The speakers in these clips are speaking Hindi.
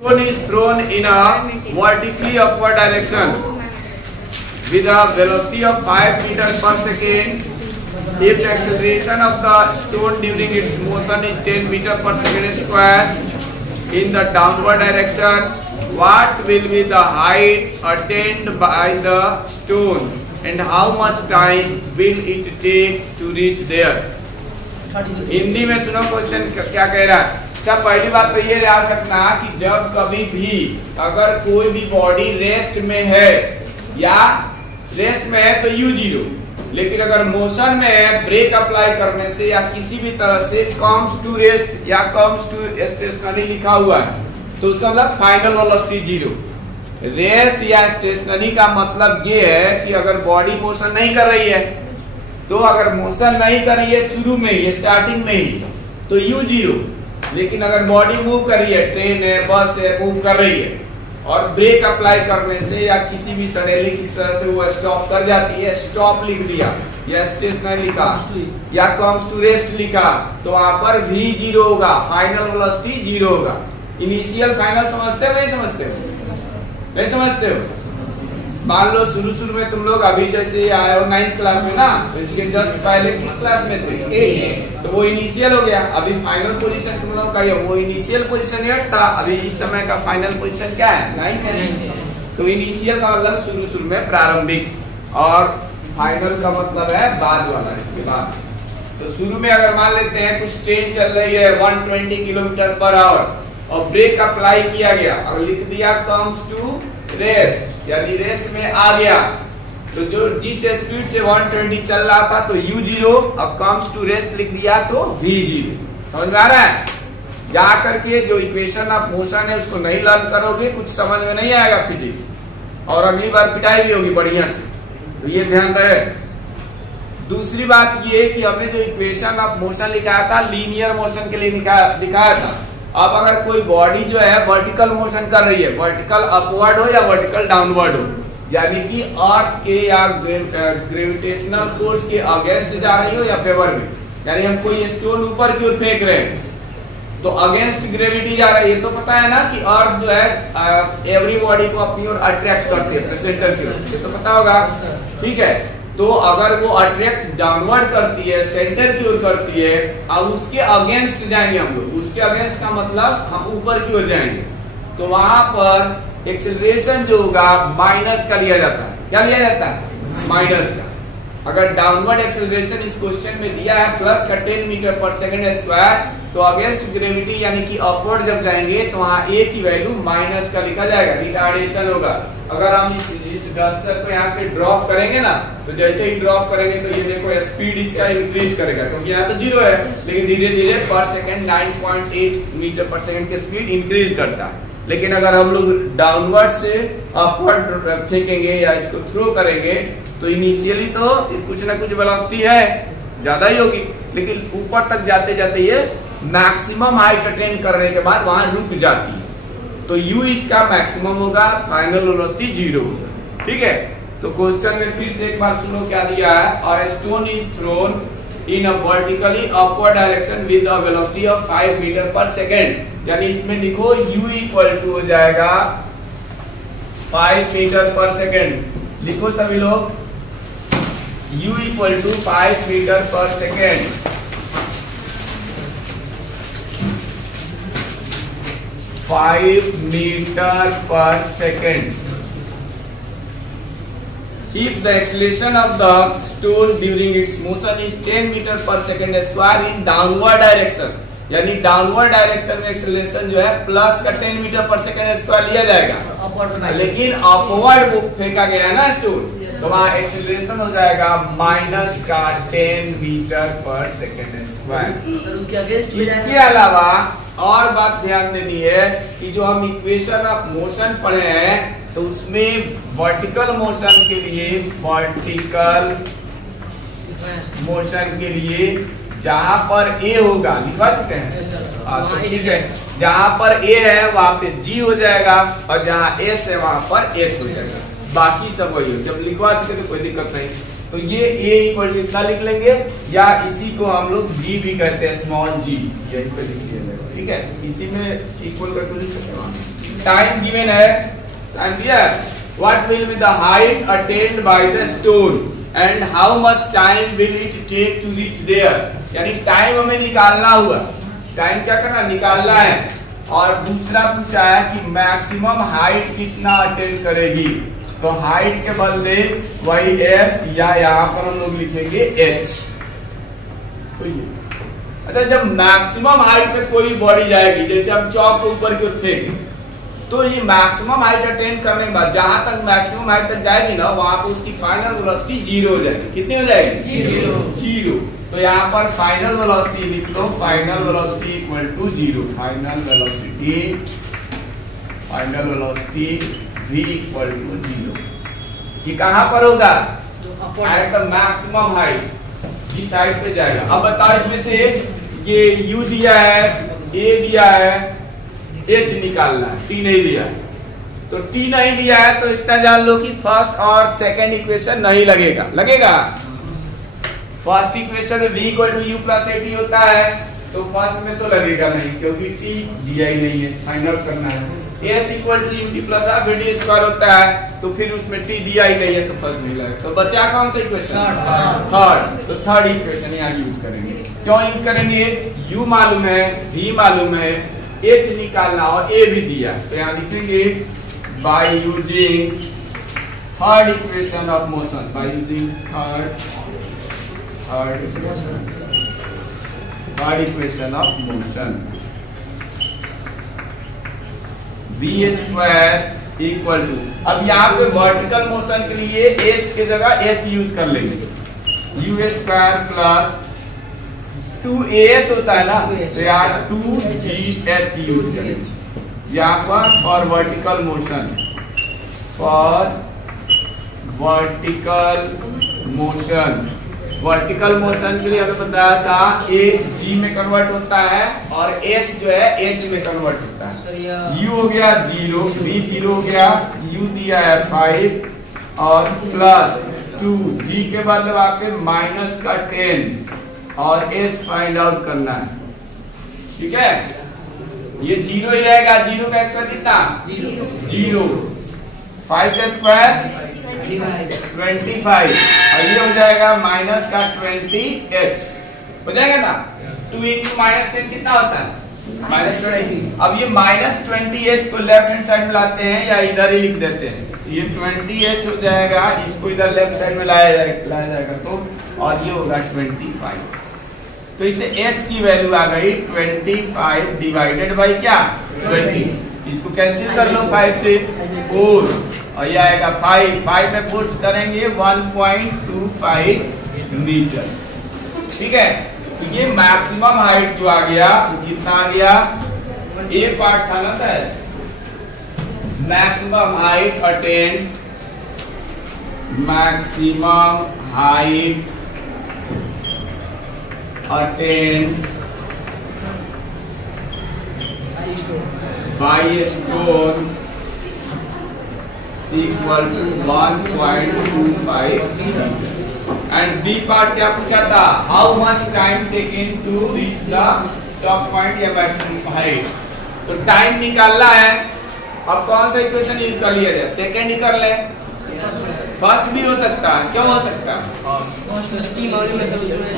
Stone is thrown in a vertically upward direction with a velocity of 5 meters per second. If the acceleration of the stone during its motion is 10 meters per second square in the downward direction, what will be the height attained by the stone and how much time will it take to reach there? Hindi में सुनो क्वेश्चन क्या कह रहा है। अच्छा, पहली बात तो ये याद रखना कि जब कभी भी अगर कोई भी बॉडी रेस्ट में है या रेस्ट में है तो u जीरो, लेकिन अगर मोशन में है ब्रेक अप्लाई करने से या किसी भी तरह से कम्स टू रेस्ट या कम्स टू स्टेशनरी लिखा हुआ है तो उसका मतलब फाइनल वेलोसिटी जीरो। रेस्ट या स्टेशनरी का मतलब ये है कि अगर बॉडी मोशन नहीं कर रही है तो अगर मोशन नहीं कर रही है शुरू में ही स्टार्टिंग में ही तो u जीरो, लेकिन अगर बॉडी मूव कर रही है, ट्रेन है, बस है, मूव कर रही है और ब्रेक अप्लाई करने से या किसी भी सडेनली किस तरह से वो स्टॉप कर जाती है, स्टॉप लिख दिया या स्टेशनरी लिखा या कम्स टू रेस्ट लिखा तो वहां पर v जीरो होगा, फाइनल वेलोसिटी जीरो होगा। इनिशियल फाइनल समझते हो नहीं समझते हो? नहीं समझते हो? मान लो शुरू में तुम लोग अभी जैसे आए हो 9th क्लास में ना, तो इसके जस्ट पहले किस क्लास में थे? तो वो इनिशियल हो गया। अभी फाइनल पोजीशन तुम लोग का है, वो इनिशियल पोजीशन 8 था, अभी इस समय का फाइनल पोजीशन क्या है? 9 है। तो इनिशियल का मतलब शुरू में प्रारंभिक और फाइनल का मतलब है बाद वाला, इसके बाद। तो शुरू में अगर मान लेते हैं कुछ ट्रेन चल रही है 120 किलोमीटर पर आवर और ब्रेक अप्लाई किया गया और लिख दिया कम्स टू रेस्ट, यानी रेस्ट में आ गया, तो जो जिस स्पीड से 120 चल रहा था तो u जीरो और कम्स टू रेस्ट लिख दिया तो v जीरो। समझ में आ रहा है? जा करके जो इक्वेशन ऑफ मोशन है उसको नहीं लर्न करोगे कुछ समझ में नहीं आएगा फिजिक्स, और अगली बार पिटाई भी होगी बढ़िया से, तो ये ध्यान रहे। दूसरी बात ये कि हमने जो इक्वेशन ऑफ मोशन लिखाया था लीनियर मोशन के लिए दिखाया था। अब अगर कोई बॉडी जो है वर्टिकल मोशन कर रही है, वर्टिकल अपवर्ड हो या वर्टिकल डाउनवर्ड हो, यानी कि अर्थ के या ग्रेविटेशनल फोर्स के अगेंस्ट जा रही हो या फेवर में, यानी हम कोई स्टोन ऊपर की ओर फेंक रहे हैं तो अगेंस्ट ग्रेविटी जा रही है, तो पता है ना कि अर्थ जो है एवरी बॉडी को अपनी ओर अट्रैक्ट करती है सेंटर की ओर, ये तो पता होगा, ठीक है। तो अगर वो अट्रैक्ट डाउनवर्ड करती है, सेंटर की ओर करती है, अब उसके अगेंस्ट जाएंगे हम लोग, उसके अगेंस्ट का मतलब हम ऊपर की ओर जाएंगे, तो वहां पर एक्सेलरेशन जो होगा माइनस का लिया जाता है। क्या लिया जाता है? माइनस का। अगर डाउनवर्ड एक्सेलरेशन इस क्वेश्चन में दिया है प्लस का 10 मीटर पर सेकेंड स्क्वायर, तो अगेंस्ट ग्रेविटी यानी कि अपवर्ड जब जाएंगे तो वहां a की वैल्यू माइनस का लिखा जाएगा, रिटार्डेशन होगा। अगर हम इस डस्टर को यहाँ से ड्रॉप करेंगे ना, तो जैसे ही ड्रॉप करेंगे तो ये देखो स्पीड इसका इंक्रीज करेगा, क्योंकि यहाँ तो जीरो है, लेकिन धीरे धीरे पर सेकेंड 9.8 मीटर पर सेकेंड की स्पीड इंक्रीज करता है। लेकिन अगर हम लोग डाउनवर्ड से अपवर्ड फेंकेंगे या इसको थ्रो करेंगे तो इनिशियली तो कुछ ना कुछ वेलोसिटी है, ज्यादा ही होगी, लेकिन ऊपर तक जाते जाते ये मैक्सिमम हाइट अटेन करने के बाद वहां रुक जाती है, तो u इसका मैक्सिमम होगा, फाइनल वेलोसिटी जीरो होगा। ठीक है, तो क्वेश्चन में फिर से एक बार सुनो क्या दिया है। और stone is thrown in a vertically upward direction with a velocity of 5 metre per second, यानी इसमें लिखो u इक्वल टू हो जाएगा 5 मीटर पर सेकेंड। लिखो सभी लोग, u equal to 5 metre per second. Five metre per second. If the acceleration of the stone during its motion is 10 meter per second square in downward direction, यानी डाउनवर्ड डायरेक्शन में एक्सेलरेशन जो है प्लस का 10 मीटर पर सेकेंड स्क्वायर लिया जाएगा, लेकिन अपवर्ड वो फेंका गया है ना स्टोन, तो वहां एक्सेलरेशन हो जाएगा माइनस का 10 मीटर पर सेकेंड स्क्वायर। इसके अलावा और बात ध्यान देनी है कि जो हम इक्वेशन ऑफ मोशन पढ़े हैं तो उसमें वर्टिकल मोशन के लिए जहां पर a होगा लिखवा चुके हैं, तो ठीक है, जहां पर a है वहां पे g हो जाएगा और जहां s है वहां पर h हो जाएगा, बाकी सब वही हो। जब लिखवा चुके तो कोई दिक्कत नहीं। तो ये a इक्वल टू इतना लिख लेंगे, या इसी को हम लोग g भी कहते हैं, स्मॉल g, यही पे लिख दिया जाएगा। ठीक है, इसी में इक्वल करके लिख सकते हैं। टाइम गिवन है, टाइम दिया है, what will be the height attained by the stone and how much time will it take to reach there, यानी टाइम हमें निकालना हुआ, टाइम क्या करना, निकालना है। और दूसरा पूछा है कि मैक्सिमम हाइट कितना अटेंड करेगी, तो हाइट के बदले वही s, या यहाँ पर हम लोग लिखेंगे h। तो ये अच्छा, जब मैक्सिमम हाइट पे कोई बॉडी जाएगी, जैसे हम चौक के ऊपर की ओर फेंके, तो ये मैक्सिमम हाइट अटेंड करने के बाद जहां तक मैक्सिमम हाइट तक जाएगी ना, वहां पे उसकी फाइनल वेलोसिटी 0 हो जाएगी। कितनी हो जाएगी? 0। तो यहाँ पर फाइनल वेलोसिटी लिख लो, final velocity equal to 0। Final velocity v equal to 0। ये कहां पर होगा? एट द मैक्सिमम हाइट, जिस हाइट पे जाएगा। अब बताओ इसमें से ये u दिया है, a दिया है, h निकालना है, t नहीं दिया है। तो t नहीं दिया है तो इतना जान लो कि फर्स्ट और सेकंड इक्वेशन नहीं लगेगा। लगेगा? फर्स्ट इक्वेशन में v equal to u plus at होता है, तो फर्स्ट में तो लगेगा नहीं, क्योंकि t दिया ही नहीं है, फाइंड आउट करना है। s equal to ut plus half ad square होता है, तो फिर उसमें t दिया ही नहीं है, तो फर्स्ट नहीं लगेगा। तो बचा कौन सा इक्वेशन? थर्ड। तो थर्ड इक्वेशन यहाँ यूज करेंगे। क्यों यूज करेंगे? u मालूम है, v मालूम है, h निकालना और a भी दिया, तो यहाँ लिखेंगे by using third equation of motion, by using third equation of motion, v square equal to, अब यहाँ पे वर्टिकल मोशन के लिए s के जगह h यूज कर लेंगे, u स्क्वायर प्लस 2as होता है ना, तो यहाँ 2gh यूज करेंगे यहाँ पर for vertical motion, vertical motion के लिए हमें बताया था a g में कन्वर्ट होता है और s जो है h में कन्वर्ट होता है। u हो गया 0, v 0 हो गया, u दिया है 5 और प्लस 2, g के बाद आपके माइनस का 10 और h फाइंड आउट करना है। ठीक है, ये 0 ही रहेगा, 0 का स्क्वायर कितना? 0। 5 का स्क्वायर 25 और ये हो जाएगा माइनस का 20h हो जाएगा ना। 2 इंटू माइनस 10 कितना होता है? -20। अब ये -20h को लेफ्ट हैंड साइड में लाते हैं या इधर ही लिख देते हैं, ये 20h हो जाएगा, इसको इधर लेफ्ट साइड में लाया जाएगा तो, और ये होगा 25। तो इसे h की वैल्यू आ गई 25 डिवाइडेड बाई क्या? 20। इसको कैंसिल कर लो 5 से 4 और ये आएगा 5 में फोर्स करेंगे 1.25 मीटर। ठीक है, तो ये मैक्सिमम हाइट जो आ गया कितना आ गया? ए पार्ट था ना sir, maximum height attained, maximum height attained by stone equal to 1.25 and B part क्या पूछा था? How much time taken to reach the top point या मैक्सिमम हाइट। तो टाइम निकालना है। अब कौन सा इक्वेशन यूज कर लिया जाए? सेकंड ही कर ले, फर्स्ट भी हो सकता है। क्यों हो सकता है?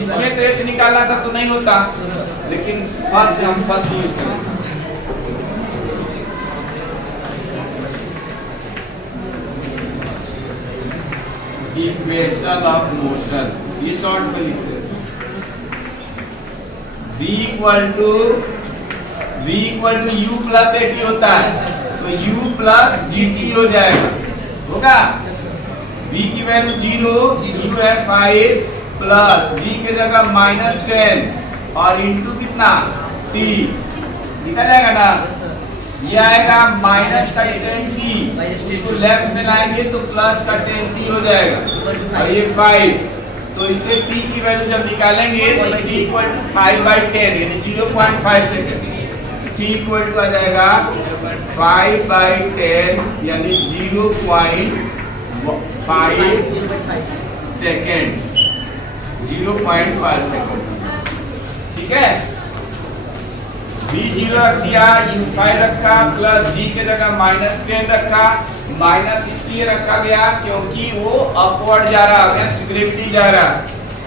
इसमें तो h निकालना था तो नहीं होता, लेकिन फर्स्ट हम फर्स्ट यूज करेंगे। इक्वेशन ऑफ मोशन, ये शॉर्ट में लिखते हैं। v equal to u plus at होता है, तो u प्लस gt हो जाएगा, होगा। v की वैल्यू 0, u है 5 प्लस g के जगह -10 और इंटू कितना? t, लिखा जाएगा ना। ये आएगा माइनस का 10t, इसको लेफ्ट में लाएंगे तो प्लस का 10t हो जाएगा और ये 5, तो इसे t की वैल्यू जब निकालेंगे तो t इक्वल टू 5/10 यानी 0.5 सेकेंड, t इक्वल टू आ जाएगा 5/10 यानी 0.5 सेकेंड्स, 0.5 सेकेंड्स। ठीक है, v0 रख दिया, u5 रखा, प्लस g के जगह -10 रखा। माइनस इसलिए रखा गया क्योंकि वो अपवर्ड जा रहा है, अगेंस्ट ग्रेविटी जा रहा।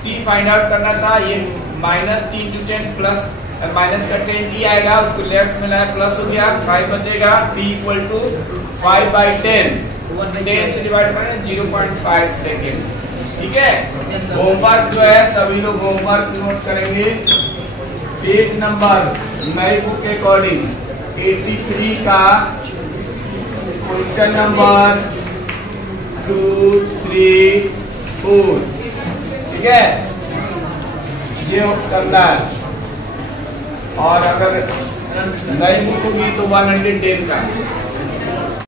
t फाइंड आउट करना था, ये -t/10 प्लस माइनस का 10t आएगा, उसको लेफ्ट में लाया, प्लस हो गया, 5 बचेगा। t = 5/10, 10 से डिवाइड करें 0.5 सेकेंड्स। ठीक है, होमवर्क जो है सभी लोग होमवर्क नोट करेंगे। पेज नंबर नई बुक के अकॉर्डिंग 83 का क्वेश्चन नंबर 2, 3, 4। ठीक है, ये करना है। और अगर नई बुक होगी तो 110 का।